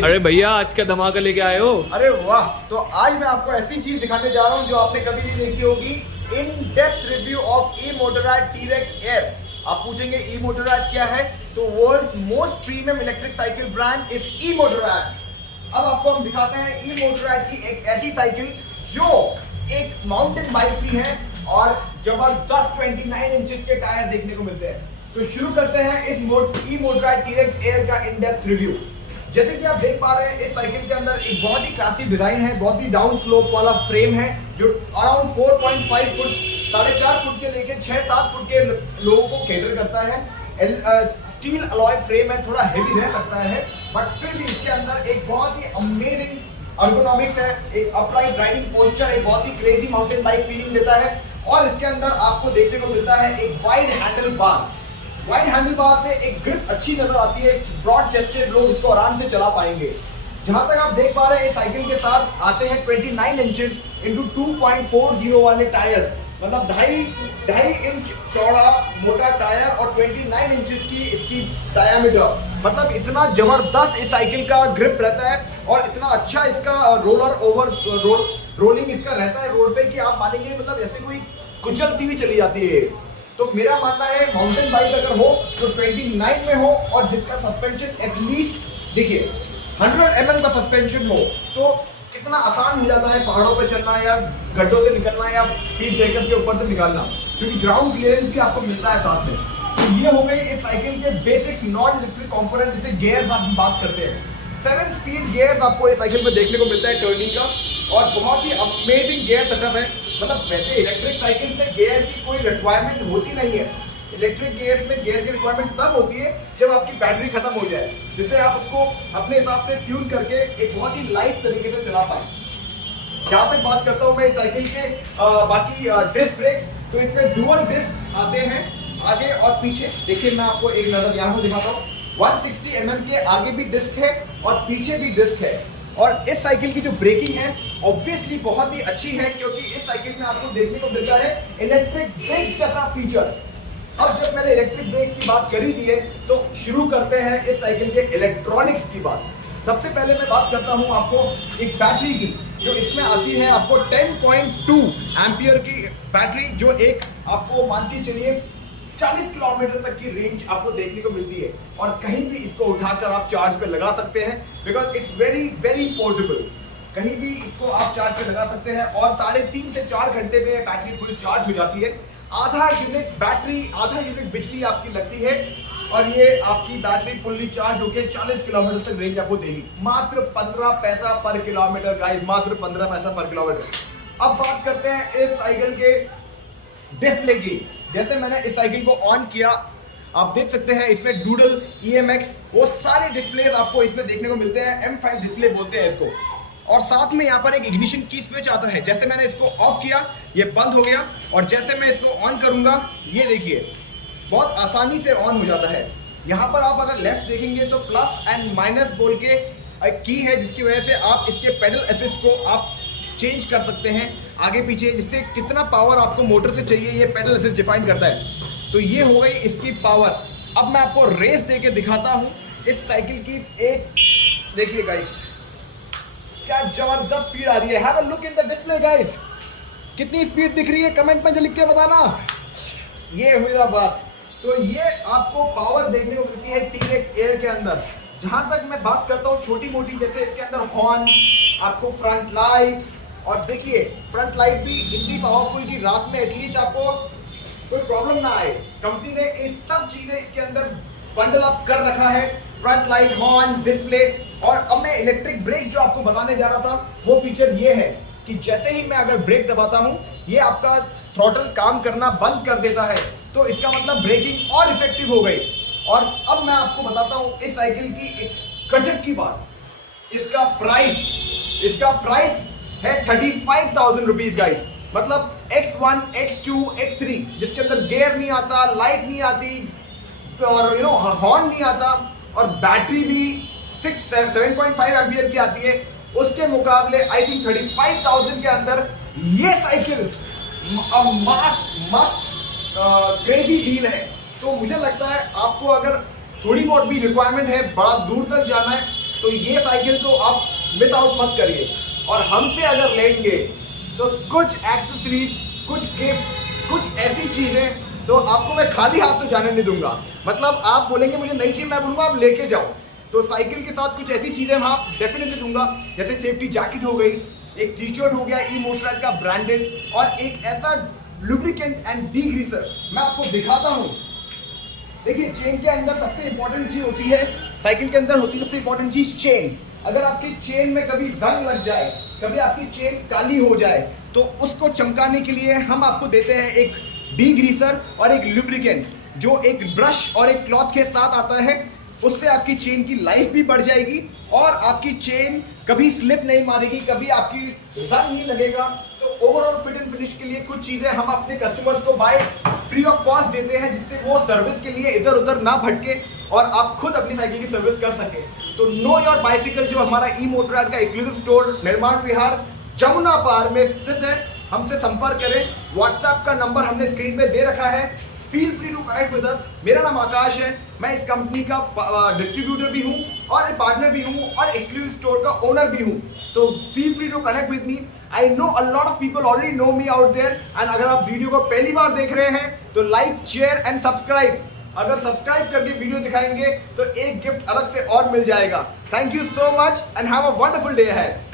Guys. अरे भैया आज क्या धमाका लेके आए हो? अरे वाह, तो आज मैं आपको ऐसी चीज दिखाने जा रहा हूं जो आपने कभी नहीं देखी होगी। In depth review of EMotorad T Rex air. आप पूछेंगे ई मोटोरैड क्या है, तो world most premium electric cycle brand is EMotorad. अब आपको हम दिखाते हैं ई मोटोरैड की एक ऐसी साइकिल जो एक माउंटेन बाइक भी है और जबरदस्त 29 इंचेस के टायर देखने को मिलते हैं। तो शुरू करते हैं इस ई मोटोरैड टी-रेक्स एयर का इन डेप्थ रिव्यू। जैसे कि आप देख पा रहे हैं, इस साइकिल के अंदर एक बहुत ही क्लासी डिजाइन है, बहुत ही डाउन स्लोप वाला फ्रेम है जो अराउंड 4.5 फुट 4.5 फुट के लेके 6-7 फुट के लोगों को कैटर करता है। स्टील अलॉय फ्रेम है, थोड़ा हेवी रह सकता है, बट फिर भी इसके अंदर एक बहुत ही अमेजिंग अर्गोनॉमिक्स है, एक अपराइट राइडिंग पोस्चर, एक बहुत ही क्रेजी माउंटेन बाइक फीलिंग देता है। और इसके अंदर आपको देखने को मिलता है एक wide handle bar. Wide handle bar से एक ग्रिप अच्छी नजर आती है, ब्रॉड चेस्टेड लोग इसको आराम से चला पाएंगे। जहां तक आप देख पा रहे हैं, इस साइकिल के साथ आते हैं 29 इंचेस इंटू 2.40 वाले टायर, मतलब ढाई इंच चौड़ा मोटा टायर और 29 इंचेस की इसकी डायामीटर। मतलब इतना जबरदस्त इस साइकिल का ग्रिप रहता है और इतना अच्छा इसका रोलिंग इसका रहता है रोड पे कि आप मानेंगे मतलब ऐसे कोई कुचलती हुई चली जाती है। तो मेरा मानना है माउंटेन बाइक अगर हो तो 29 में हो और जिसका सस्पेंशन एटलीस्ट देखिए 100 mm का सस्पेंशन हो तो कितना आसान हो जाता है पहाड़ों पे चलना या गड्ढों से निकलना या स्पीड ब्रेकर के ऊपर से निकालना, क्योंकि ग्राउंड क्लियरेंस भी आपको मिलता है साथ में। तो ये हो गई इस साइकिल के बेसिक्स नॉन इलेक्ट्रिक कंपोनेंट, जिसे गियर्स आप बात करते हैं। 7 स्पीड गियर्स आपको इस साइकिल में देखने को मिलता है टर्निंग का, और बहुत ही अमेजिंग गियर सेटअप है। मतलब वैसे इलेक्ट्रिक साइकिल में गियर की कोई रिक्वायरमेंट होती नहीं है। इलेक्ट्रिक गियर्स में गियर की रिक्वायरमेंट तब होती है जब आपकी बैटरी खत्म हो जाए, जिससे आप उसको अपने हिसाब से ट्यून करके एक बहुत ही लाइट तरीके से चला पाए। जहां तक बात करता हूं मैं इस साइकिल के बाकी डिस्क ब्रेक्स, तो इसमें डुअल डिस्क आते हैं आगे और पीछे। देखिए मैं आपको एक नजर यहाँ से दिखाता हूँ। 160 mm के आगे भी डिस्क है और पीछे भी डिस्क है। और इस साइकिल की जो ब्रेकिंग है ऑब्वियसली बहुत ही अच्छी है, क्योंकि इस साइकिल में आपको देखने को मिलता है इलेक्ट्रिक ब्रेक्स जैसा फीचर। अब जब मैंने इलेक्ट्रिक ब्रेक्स की बात करी दी है तो शुरू करते हैं इस साइकिल के इलेक्ट्रॉनिक्स की बात। सबसे पहले मैं बात करता हूं आपको एक बैटरी की, जो इसमें आती है आपको 10.2 एम्पियर की बैटरी, जो एक आपको मान के चलिए 40 किलोमीटर तक की रेंज आपको देखने को मिलती है। और कहीं भी इसको उठाकर आप चार्ज पे लगा सकते हैं, because it's very very portable. कहीं भी इसको आप चार्ज पे लगा सकते हैं और 3.5 से 4 घंटे में बैटरी फुल चार्ज हो जाती है। आधा यूनिट बिजली आपकी लगती है और ये आपकी बैटरी फुल्ली चार्ज होकर 40 किलोमीटर तक रेंज आपको देगी। मात्र 15 पैसा पर किलोमीटर गाइस, मात्र 15 पैसा पर किलोमीटर। अब बात करते हैं इस साइकिल के डिस्प्ले की। जैसे मैंने इस साइकिल को ऑन किया, आप देख सकते हैं इसमें डूडल, EMX, वो सारे डिस्प्ले आपको इसमें देखने को मिलते हैं। M5 डिस्प्ले बोलते हैं इसको। और साथ में यहाँ पर एक इग्निशन की स्विच आता है। जैसे मैंने इसको ऑफ किया, ये बंद हो गया, और जैसे मैं इसको ऑन करूंगा, ये देखिए बहुत आसानी से ऑन हो जाता है। यहाँ पर आप अगर लेफ्ट देखेंगे तो प्लस एंड माइनस बोल के की है, जिसकी वजह से आप इसके पेडल असिस्ट को आप चेंज कर सकते हैं आगे पीछे, जिससे कितना पावर आपको मोटर से चाहिए ये पेडल असिस्ट डिफाइन करता है। तो ये हो गई इसकी पावर। अब मैं आपको रेस दे के दिखाता हूँ इस साइकिल की। एक देखिए गाइस, क्या जबरदस्त स्पीड आ रही है। Have a look in the display guys, कितनी स्पीड दिख रही है कमेंट में लिख के बताना। ये हुई ना बात। तो ये आपको पावर देखने को मिलती है टी-रेक्स एयर के अंदर। जहां तक मैं बात करता हूँ छोटी मोटी, जैसे इसके अंदर हॉर्न, आपको फ्रंट लाइट, और देखिए फ्रंट लाइट भी इतनी पावरफुल कि रात में एटलीस्ट आपको कोई प्रॉब्लम ना आए। कंपनी ने ये सब चीजें इसके अंदर बंडल अप कर रखा है, फ्रंट लाइट, हॉर्न, डिस्प्ले। और अब मैं इलेक्ट्रिक ब्रेक जो आपको बताने जा रहा था, वो फीचर ये है कि जैसे ही मैं अगर ब्रेक दबाता हूं, ये आपका थ्रॉटल काम करना बंद कर देता है। तो इसका मतलब ब्रेकिंग और इफेक्टिव हो गई। और अब मैं आपको बताता हूं इस साइकिल की एक गजब की बात। इसका प्राइस है 35,000 रुपीज गाइस। मतलब X1, X2, X3, जिसके अंदर गियर नहीं आता, लाइट नहीं आती, और हॉर्न नहीं आता, और बैटरी भी 7.5 एम्पियर की आती है। उसके मुकाबले आई थिंक 35,000 के अंदर ये साइकिल मस्त क्रेजी डील है। तो मुझे लगता है आपको अगर थोड़ी बहुत भी रिक्वायरमेंट है, बड़ा दूर तक जाना है, तो ये साइकिल तो आप मिस आउट मत करिए। और हमसे अगर लेंगे तो कुछ एक्सेसरीज, कुछ गिफ्ट, कुछ ऐसी चीजें तो आपको मैं खाली हाथ तो जाने नहीं दूंगा। मतलब आप बोलेंगे मुझे नहीं चाहिए, मैं बोलूंगा आप लेके जाओ। तो साइकिल के साथ कुछ ऐसी चीजें मैं डेफिनेटली दूंगा, जैसे सेफ्टी जैकेट हो गई, एक टी शर्ट हो गया ई-मोटोरैड का ब्रांडेड, और एक ऐसा लुब्रिकेंट एंड डीग्रीसर मैं आपको दिखाता हूँ। देखिए चेन के अंदर सबसे इंपॉर्टेंट चीज होती है, साइकिल के अंदर होती है सबसे इंपॉर्टेंट चीज चेन। अगर आपकी चेन में कभी जंग लग जाए, कभी आपकी चेन काली हो जाए, तो उसको चमकाने के लिए हम आपको देते हैं एक डीग्रीसर और एक लुब्रिकेंट, जो एक ब्रश और एक क्लॉथ के साथ आता है। उससे आपकी चेन की लाइफ भी बढ़ जाएगी और आपकी चेन कभी स्लिप नहीं मारेगी, कभी आपकी जंग नहीं लगेगा। तो ओवरऑल फिट एंड फिनिश के लिए कुछ चीजें हम अपने कस्टमर्स को बाय फ्री ऑफ कॉस्ट देते हैं, जिससे वो सर्विस के लिए इधर उधर ना भटके और आप खुद अपनी साइकिल की सर्विस कर सके। तो नो योर बाइसिकल जो हमारा ई-मोटोरैड का एक्सक्लूसिव स्टोर निर्माण विहार जमुना पार में स्थित है, हमसे संपर्क करें। व्हाट्सएप का नंबर हमने स्क्रीन पे दे रखा है। Feel free to connect with us. मेरा नाम आकाश है, मैं इस कंपनी का डिस्ट्रीब्यूटर भी हूँ और पार्टनर भी हूँ और एक्सक्लूसिव स्टोर का ओनर भी हूँ। तो feel free to connect with me. I know a lot of people already know me out there. And अगर आप वीडियो को पहली बार देख रहे हैं तो लाइक, शेयर एंड सब्सक्राइब। अगर सब्सक्राइब करके वीडियो दिखाएंगे तो एक गिफ्ट अलग से और मिल जाएगा। Thank you so much and have a wonderful day ahead.